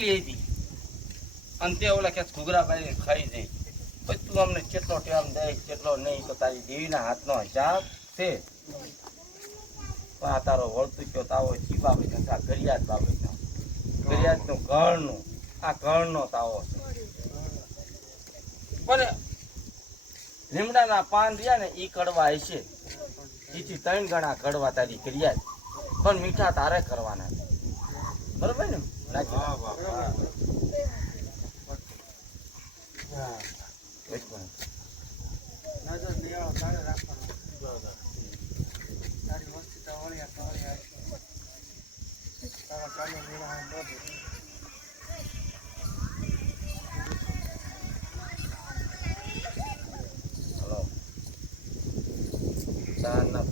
લી હતી અને તે ઓલા કે ઘૂઘરા બાળી ખાઈ જાય. પછી તું અમને કેટલો ટાઈમ દે કેટલો નહીં તો તારી દેવીના હાથનો હિસાબ છે. આ તારો વળતું કયો તાવો ચી બાબત આ ઘડિયાળ બાબતનો ઘડિયાળનું ઘરનું આ ઘરનો તાવો છે. પણ લીમડાના પાન રહ્યા ને એ કડવા હશે એથી 3 ગણા કડવા તારી ઘડિયાળ પણ મીઠા તારે કરવાના બરોબર ને નાખી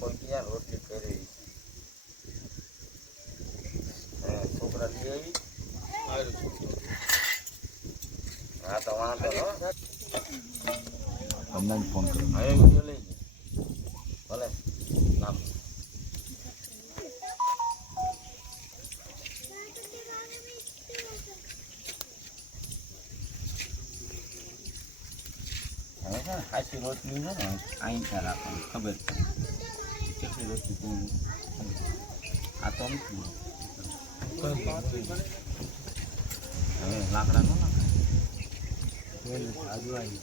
કોઈ ક્યાં રોટલી કરી છોકરા લઈ આવી. હા તો વાંધો તમને ફોન કરો હવે વિડીયો લઈ ભલે નામ હવે છે ખાસી રોટલી છે ને અહીં ત્યાં રાખવાની ખબર છે કેટલી રોટલી આ તો નથી હવે લાકડા નો નાખાય આજુ આવી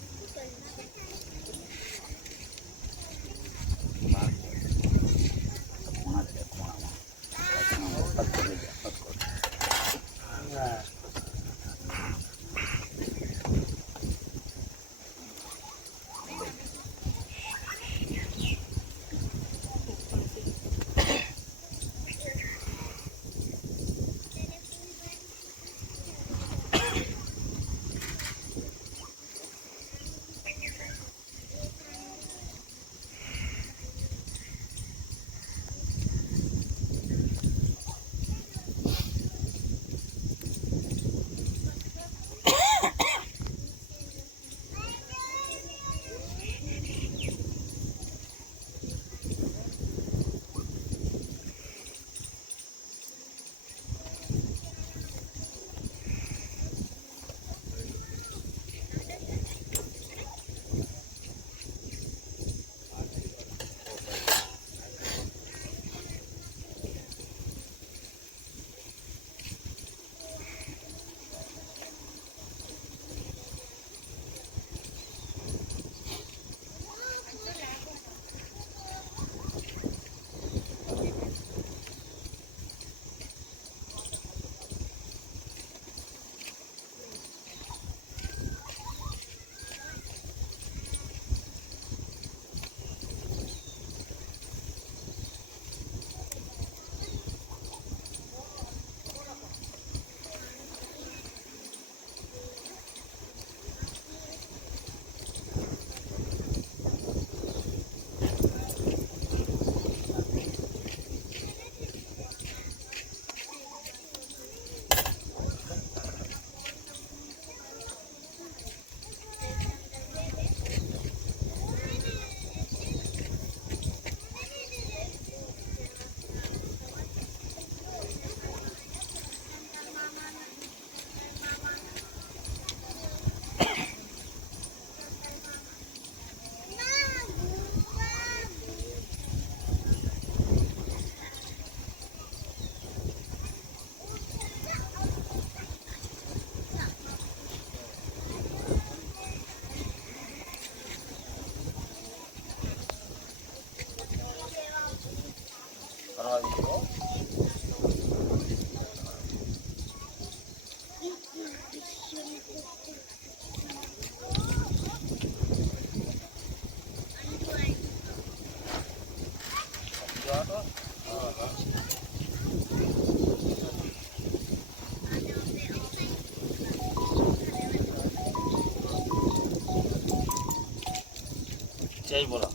જય બોલો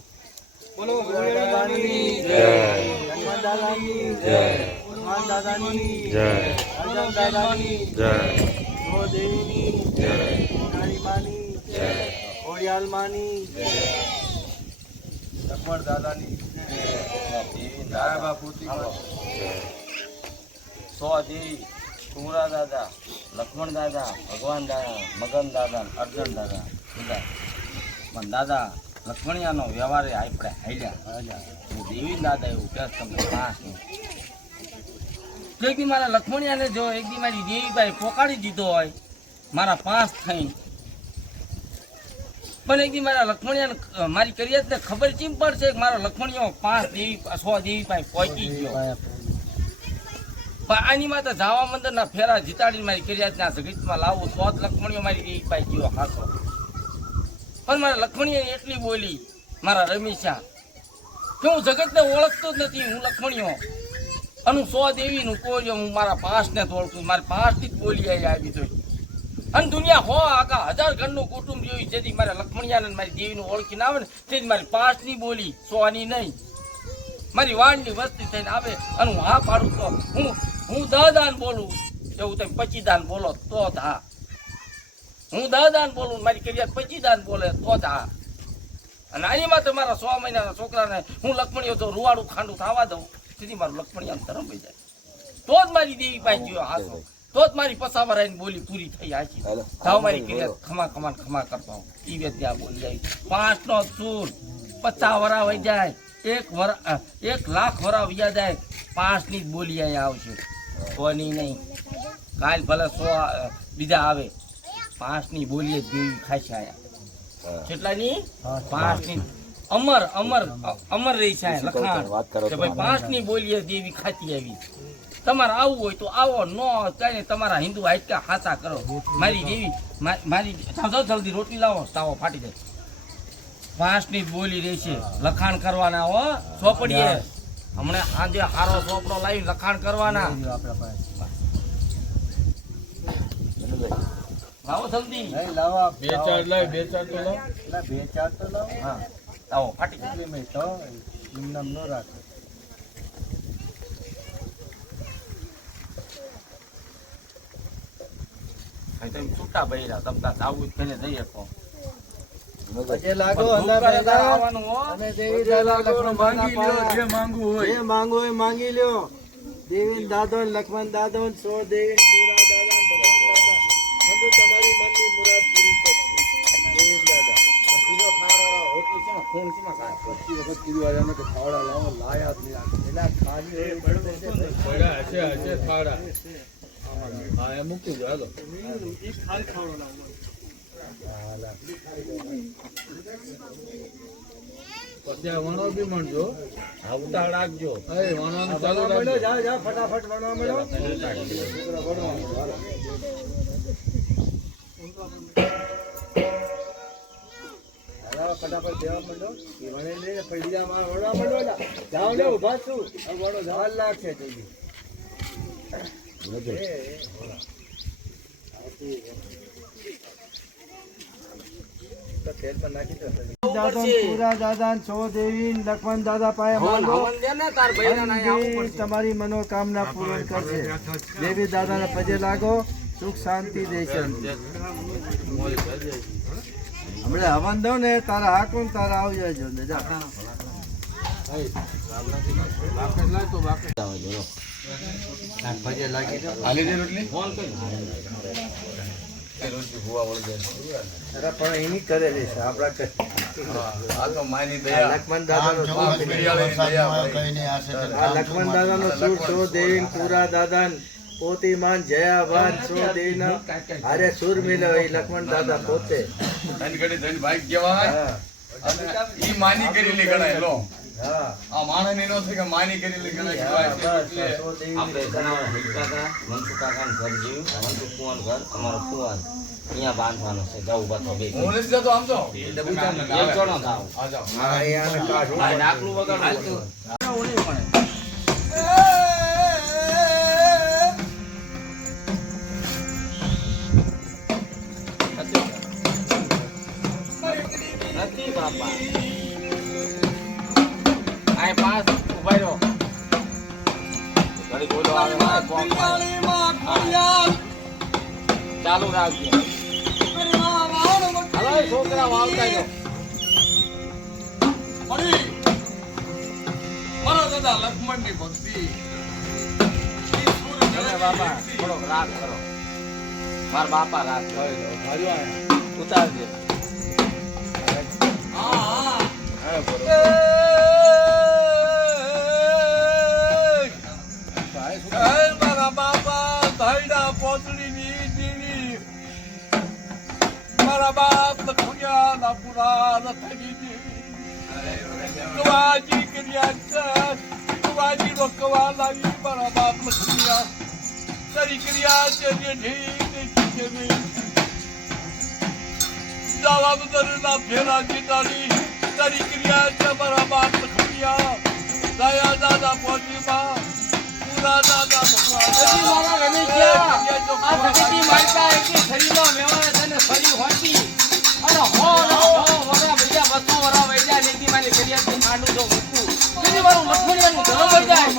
બોલો દાદાની જય હનુમાન દાદાની જય હનુમાન દાદાની જય અર્જુન દાદાની જય ગો દેવીની જય નારી માની જય ઓડિયાલ માની જય લક્ષ્મણ દાદાની જય નારાયણ બાપુજી જય સો જી કુમરા દાદા લક્ષ્મણ દાદા, ભગવાન દાદા, મગન દાદા, અર્જુન દાદા બધા. પણ દાદા લક્ષ્મણિયાનો વ્યવહારે આપણે હાલ્યા. દેવી દાદા એવું કહે તમને પાંચ એક દી મારા લક્ષ્મણિયાને જો એક દી મારી દેવીભાઈ પોકાડી દીધો હોય મારા પાંચ થઈ, પણ એક દી મારા લક્ષ્મણિયાને મારી કરિયાતને ખબર ચીમ પડશે કે મારો લક્ષ્મણિયો 5 દેવી 100 દેવી પાસે પહોંચી ગયો. પણ આની માતા જાવા મંદિરના ફેરા જીતાડીને મારી કરિયાતના જગતમાં લાવું તો જ લક્ષ્મણિયો મારી દેવી પાસે ગયો હાથો. પણ મારા લક્ષ્મણીએ એટલી બોલી મારા રમેશા કે હું જગતને ઓળખતો જ નથી, હું લક્ષ્મણીઓ અને 100 દેવીનું કોઈ હું મારા પાંચને જ ઓળખું, મારી પાંચની જ બોલી આવી તો. અને દુનિયા હો આખા 1000 ઘરનું કુટુંબ જોયું જેથી મારા લક્ષ્મણિયાને મારી દેવીનું ઓળખીને આવે ને તેથી મારી પાંચની બોલી 100ની નહીં મારી વાડની વસ્તી થઈને આવે. અને હું હા પાડું તો હું 10 દાન બોલું એવું તમે 25 દાન બોલો તો જ હા. હું 10 દાન બોલું મારી કરિયાત 25 દાન બોલે તો જ હા. અને આનીમાં તો મારા 100 મહિનાના છોકરાને હું લક્ષ્મણીઓ તો રૂવાડું ખાંડું થવા દઉં તેથી મારું લક્ષ્મણીયાનું ધર્મ થઈ જાય તો જ મારી દેવી પાસે ગયો હાથો, તો જ મારી પસાવરાની બોલી પૂરી થઈ આખી. થાવ મારી કરિયાત ખમા કરતો હું ઈ ત્યાં બોલી આવી 5 નો સૂર 50 વરા વહી જાય 1 લાખ વરા વૈયા જાય 5 ની જ બોલી અહીંયા આવશે 100 ની નહીં. કાલ ભલે 100 બીજા આવે 5 ની બોલીએ દેવી ખાશે આયા. કેટલાની 5 ની અમર રહી છે લખાણ કે ભાઈ 5 ની બોલીએ દેવી ખાતી આવી. તમારે આવવું હોય તો આવો, નો કઈ તમારા હિન્દુ હાઈકા હાચા કરો. મારી દેવી મારી જલ્દી રોટલી લાવો તાવો ફાટી જાય. 5 ની બોલી રહેશે લખાણ કરવાના હો ચોપડીએ. હમણાં આજે હારો ચોપડો લાવી લખાણ કરવાના. લાવો જલ્દી લાવો બે ચાર લાવ હા આવો ફાટી જાય. મેં તો નામ નો રાખો. તમે છૂટા બૈરા તમતા જાવું જ તેને જઈએ તો પગે લાગો અંદર આવવાનું હો. તમે દેવી દાદા માંગી લ્યો જે માંગવું હોય. જે માંગો હોય માંગી લ્યો. દેવી દાદો લક્ષ્મણ દાદો 100 દેવી પૂરા દાદા ભગવાન દાદા બધું તમારી મનની મુરાદ પૂરી કરશે. દેવી દાદા બીજો ખારો રોટલી છે ખૂન છે માં પછી વખત કીધું આજે અમે તો ખાવડા લાવો લાયા જ નહીં. એલા ખાલી પડ્યા હશે ખાડા. હા એ મૂકી દો હાલો. પછી આ વણો બી મળજો. હા ઉતાળ રાખજો. એ વણવાનું ચાલુ રાખજો. જા ફટાફટ વણવા મળો. ફટાફટ દેવા માંડો. એ વણે લઈને પછી બીજા માં વણવા માંડો. જાઓ ને ઉભા છું. વણો જવા લાગશે જલ્દી. પૂરા દાદા 100 દેવી લક્ષ્મણ દાદા પાસે માંગો. તમારી મનોકામના પૂર્ણ કરશે. દેવી દાદાને પગે લાગો, સુખ શાંતિ દેશે. હમણાં હવન દઉં ને તારા હાકું તારા આવી જાય જો પગે લાગી પણ એની કરેલી છે આપડા લક્ષ્મણ દાદા નો સુર દેવી પૂરા દાદા પોતીમાન જયાવાન સો દેના અરે સુર મિલે એ લક્ષ્મણ દાદા પોતે ભાઈ કહેવાય ઈ માની કરેલી ગણાય લો. હા આ માણસ એનો છે કે માની કરેલી ગણાય આપણે જણાવવા હિચકાકા મનસુખ કાકાનું ઘર જેવું મનસુખ કુવાનું ઘર અમારો કુવાન અહીંયા બાંધવાનો છે જવું બતો બે હું નથી જતો આમ તો એક જણો થાવ આ જાઓ. હા યાર કાઢું આ ડાકલું વગાડવું નથી બાપા આ પાસ ઉભા રહ્યો ઘડી બોલો આવે ચાલુ રાખજો હાલો છોકરા વાવતા જો મારો દાદા લક્ષ્મણની ભક્તિ બાપા થોડો રાગ કરો મારા બાપા રાત ભાજો આયા. ઉતારજે. હા બરોબર. ભાઈ શું મારા બાપા ભાઈડા પોતળીની દીવી મારા બાપ લખુયા ના પુરા લખડી કવાજી કર્યા કવાજી નો કવા લાવી મારા બાપ લખુયા તારી કર્યા તે ઢી નહીં દાવા બદર ના ફેરા જીતાલી તારી કર્યા છે મારા બાપ લખુયા દયા દાદા પોતીમાં પૂરા દાદા ભગવાન મારા રમેશિયા, આ જગતની માલિકા એટલી શરીરમાં મેવાડે છે ને શરીર હોતી અને હો વરા બીજા 200 વરા વૈજા લેતી મારી ફરિયાદથી માંડું તો મૂકું તેથી મારું લખમણિયાનું ધર્મ વઈ જાય.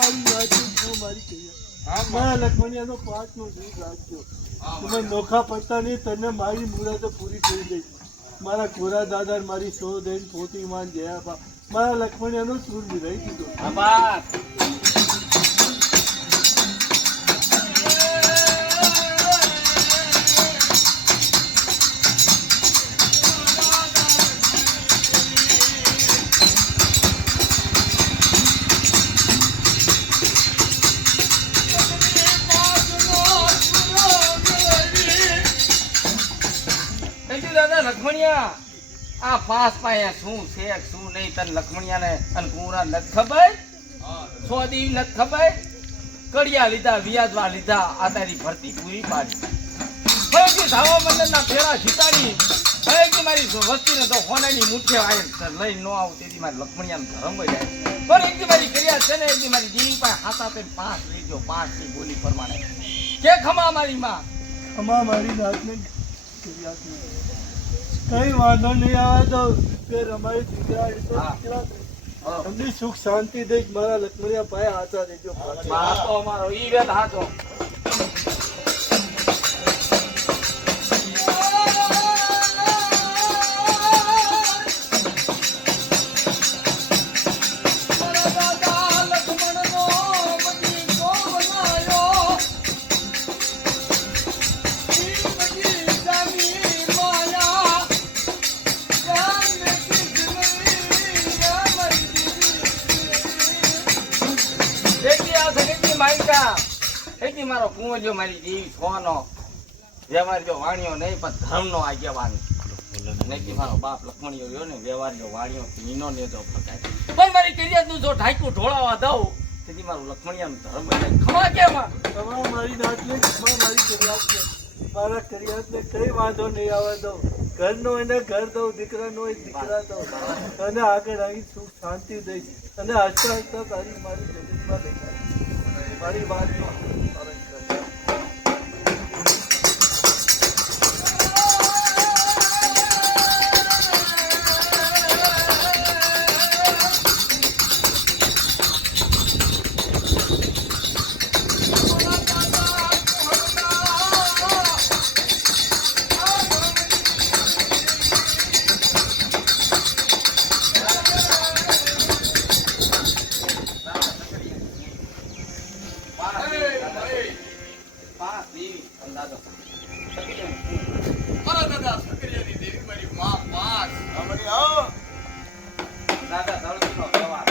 મારા લખમણિયાનો 5 નો જીવ રાખજો તમે નોખા પડતા નહીં તને મારી મુરાદો પૂરી થઈ ગઈ મારા ગોરા દાદા મારી સોદેન પોતી માન જયા બા મારા લખમણિયાનો સૂર વિરાઈ દીધો આભાર. દાદા લખમણિયા, આ પાસ પાયા શું છે શું નહીં તને લખમણિયાને અને પૂરા નથી ખબર? સોદી નથી ખબર? કડિયા લીધા, વ્યાજવા લીધા, આ તારી ભરતી પૂરી પાડી. ફરીથી ધાવા મંડળના ફેરા જીતાડી, ફરીથી મારી વસ્તીને તો હોનાની મુઠ્ઠે લઈ ન આવું તેથી મારી લખમણિયાનો ધર્મ જાય. પણ એકથી મારી કર્યા છે ને એકથી મારી જીવી પાસે હાથા તે 5 લઈ ગયો, 5 ની બોલી પ્રમાણે કે ખમા મારી માં અમા મારી નાતને કઈ વાંધો નહીં આવે તો ફેર અમારી દીકરા તમને સુખ શાંતિ દઈ મારા લખમણિયા પાસે હાથા દેજો બાપો અમારો ઈ વેત હાચો. એથી મારો કુંવરિયો મારી જેવી છોનો વ્યવહાર જો વાણિયો નહીં પણ ધર્મનો આગેવાન નહીં મારો બાપ લખમણિયો રહ્યો ને વ્યવહાર જો વાણિયો મીનો ને જો ફકાય પણ મારી કરિયાતનું જો ઢાંકું ઢોળાવા દઉં તેથી મારું લખમણિયાનું ધર્મ બની ખમા કેમાં તમારા મારી નાતને મારી કરિયાત મારા કરિયાતને કઈ વાંધો નહીં આવે દઉં ઘરનો એને ઘર દઉં દીકરાનો હોય દીકરા દઉં અને આગળ આવી સુખ શાંતિ દઈશ અને હસતા હસતા તારી મારી જગતમાં દેખાય મારી વાત દાદા ધરતીનો વ્યવહાર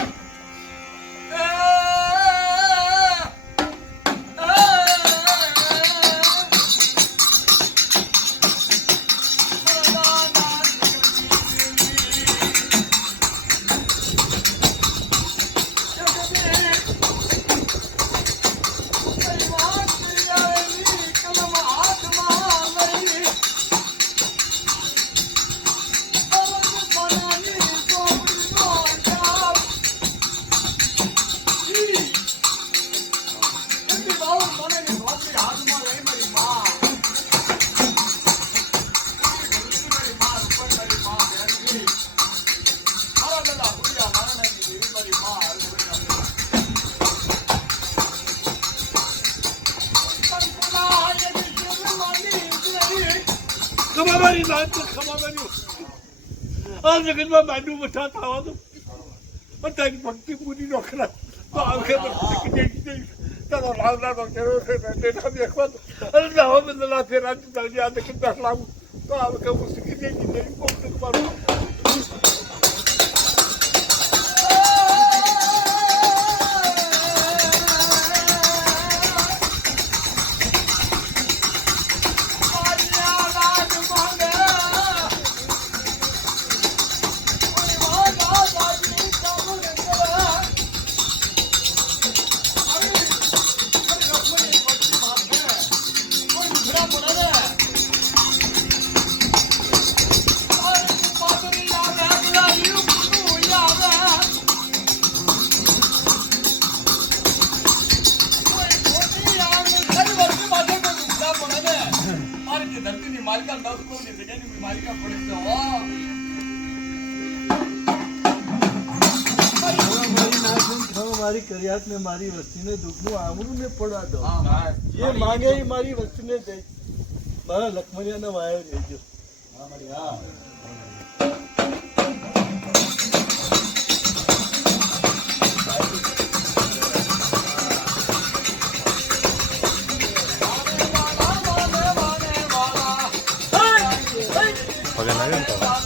ખમાવારી નાત તો ખમાવારી આ જગતમાં માંડું બઠા થવા દો પણ તારી ભક્તિ પૂરી નોખરા તો આવે તારો લાવનારો કર્યો છે ને તેના દેખવા અને જાવા બંદલા ફેરા ચાલી આ કેટલા લાગુ તો આ કે હું શીખી દે કે નહીં કોક મારું મારી કરિયાત ને મારી વસ્તીને દુઃખનું આમરું ને પડવા દો જે માંગે એ મારી વસ્તીને દે મારા લખમણિયાના વાયો રહેજો પગે લાગે ને તો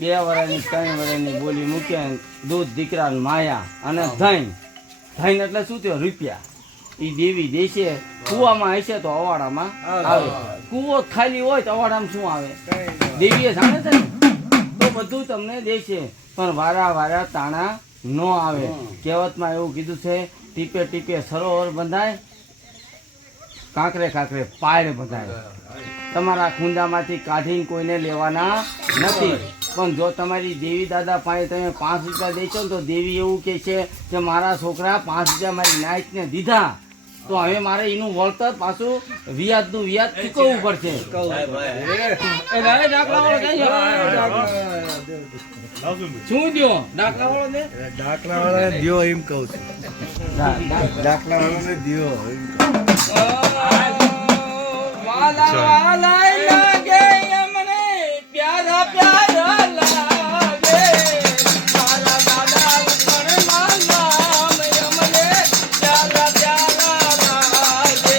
2 વર્ષની 3 વર્ષની બોલી મૂકે દૂધ દીકરા માયા અને ધન એટલે શું થયો રૂપિયા એ દેવી દેશે કુવામાં હશે તો અવાડામાં આવે કુવો ખાલી હોય તો અવાડામાં શું આવે દેવીએ જાણે છે ને તો બધું તમને દેશે પણ વારા તાણા ન આવે કહેવતમાં એવું કીધું છે ટીપે ટીપે સરોવર બંધાય કાંકરે કાંકરે પાળ બંધાય તમારા ખૂંદામાંથી કાઢીને કોઈને લેવાના નથી પણ જો તમારી દેવી દાદા પાસે તમે 5 રૂપિયા દેશો ને તો દેવી એવું કહે છે કે મારા છોકરા 5 રૂપિયા મારી નાઈટને દીધા તો હવે મારે એનું વળતર પાછું વ્યાજનું વ્યાજ ચૂકવવું પડશે શું દ્યો દાખલા વાળો ને દાખલા વાળાને દ્યો એમ કહું છું દાખલા વાળાને દ્યો વાલા વાલા લાગે અમને પ્યારા પ્યારા લાગે મારા દાદા લખણ નામ અમને પ્યારા પ્યારા લાગે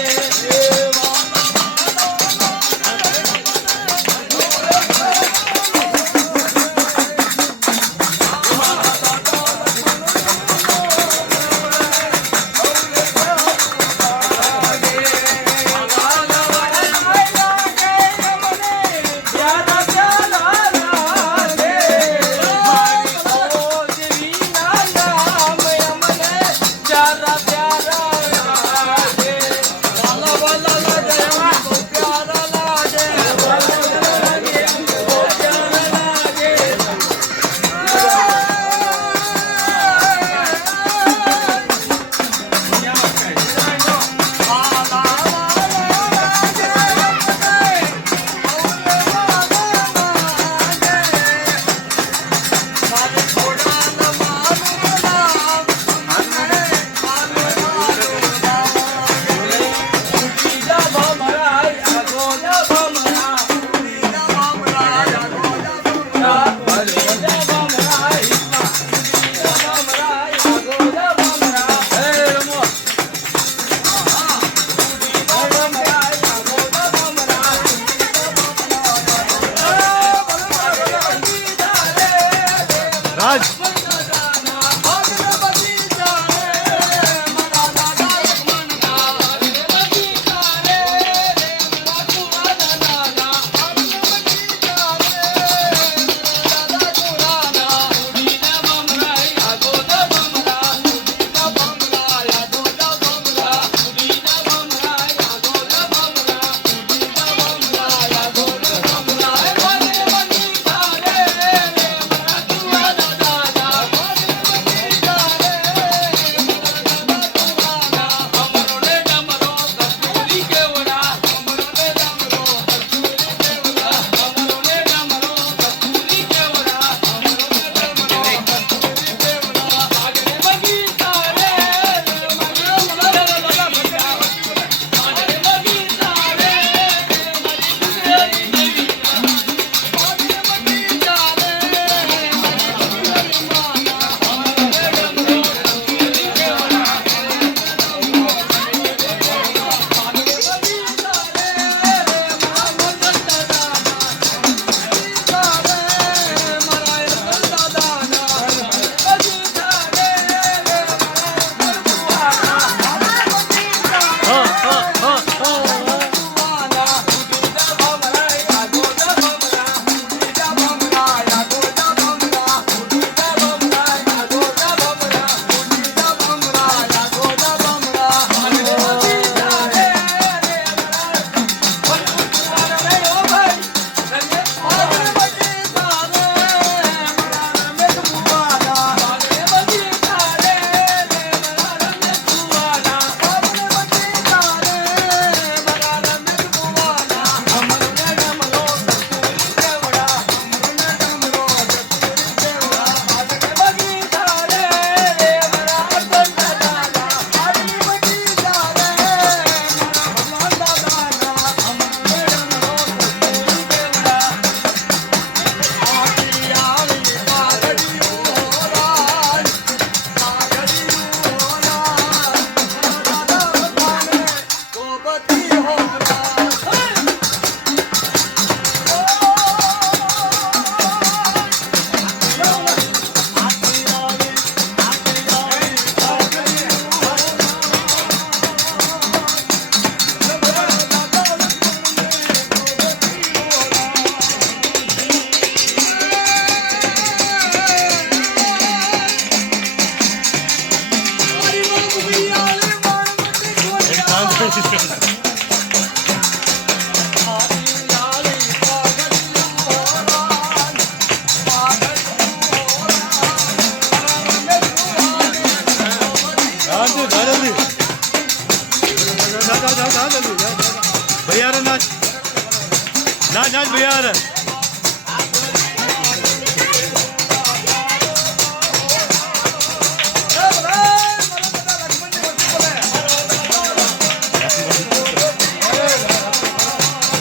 ના ના ભૈયા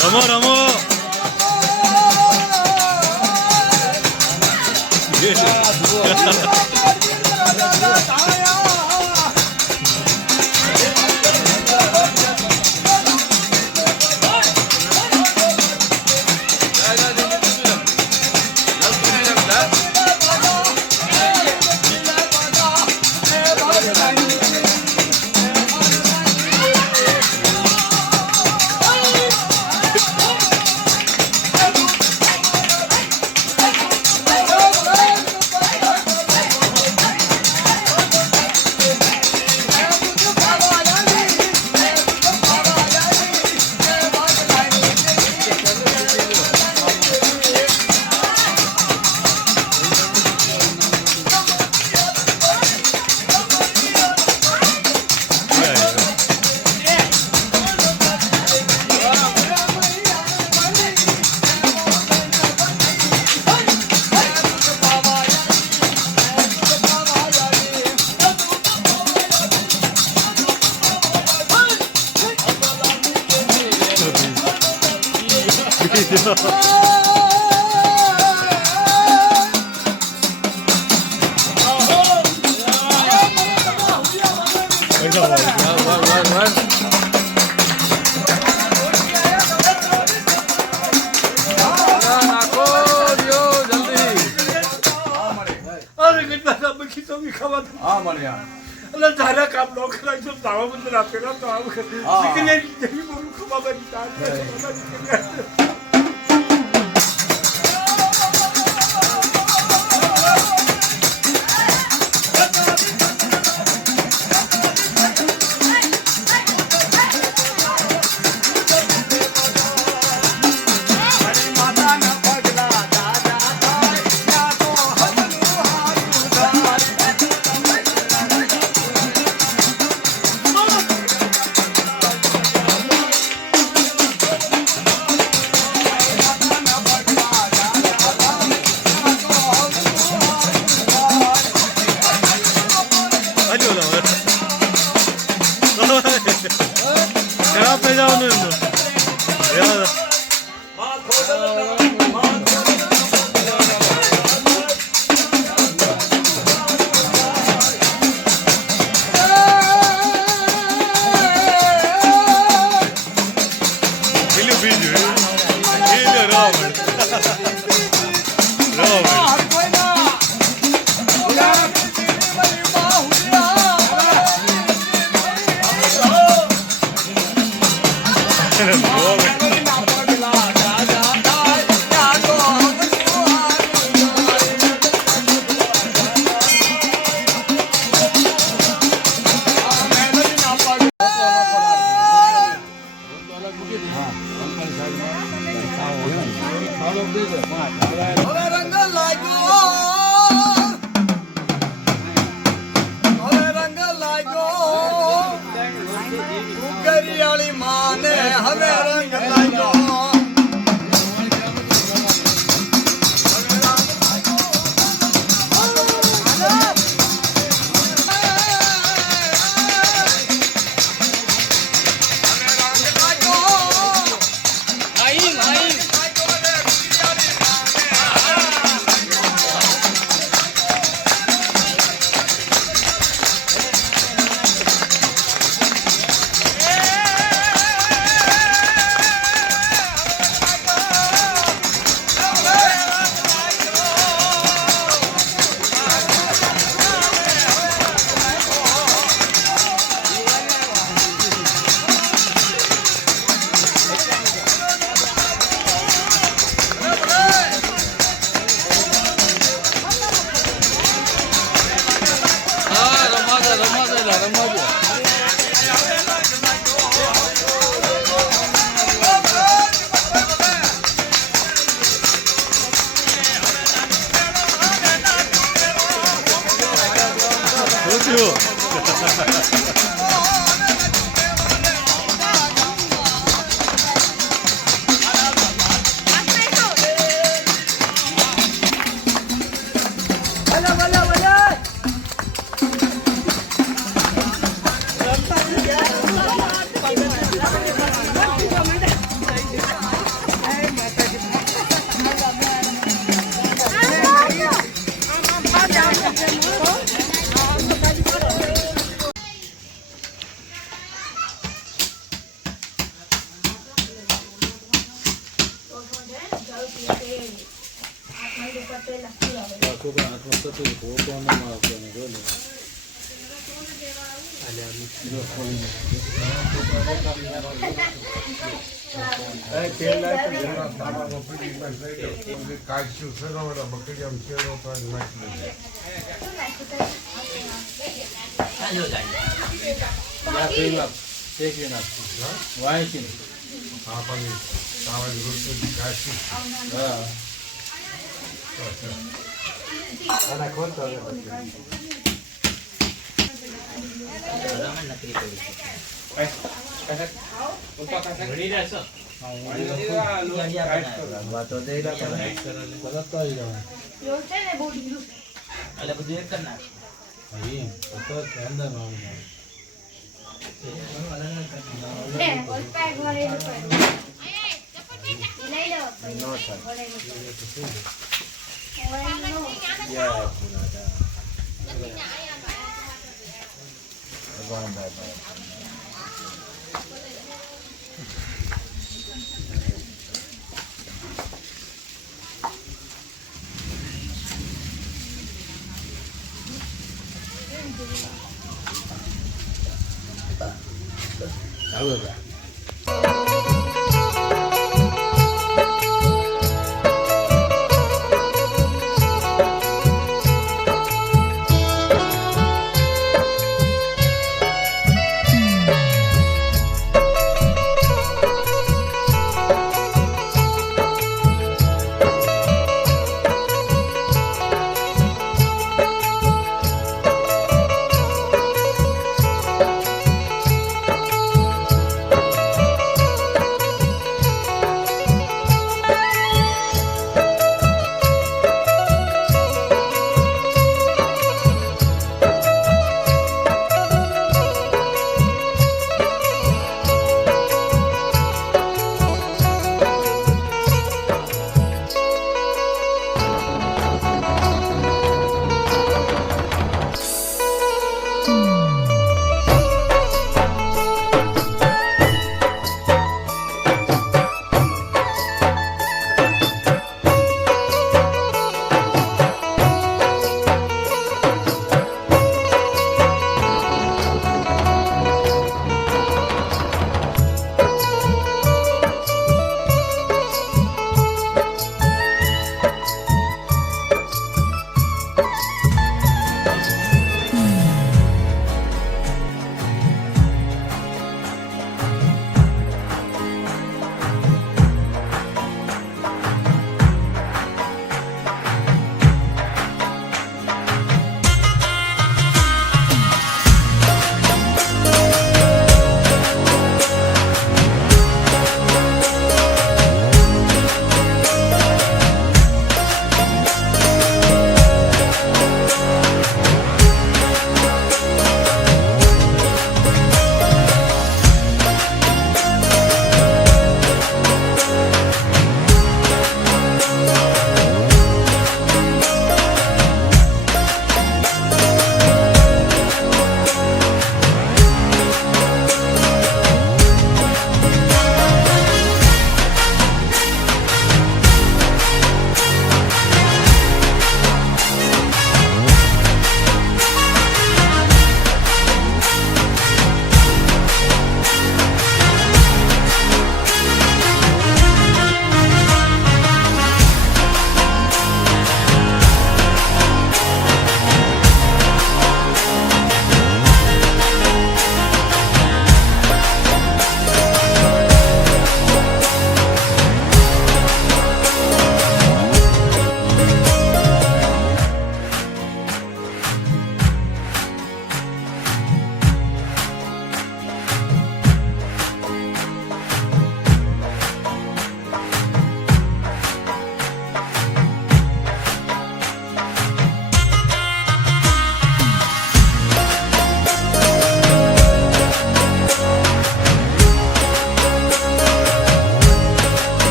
રમો રમો હા મળ્યા એટલે તારા કામ ન કરાય તો તાવા બંદર આપેલા તો આવું દીકરીએ જેવી બોલું ખબર બની ખરાબ થઈ જવાનું એમનું પેલું બીજું એ રાવણ કાશ્યું સરોવર બકરી આમ શેરો તો આજ નાખી લેજો. હા પણ સાવજ રોટલી કાશ્યું ચાલુ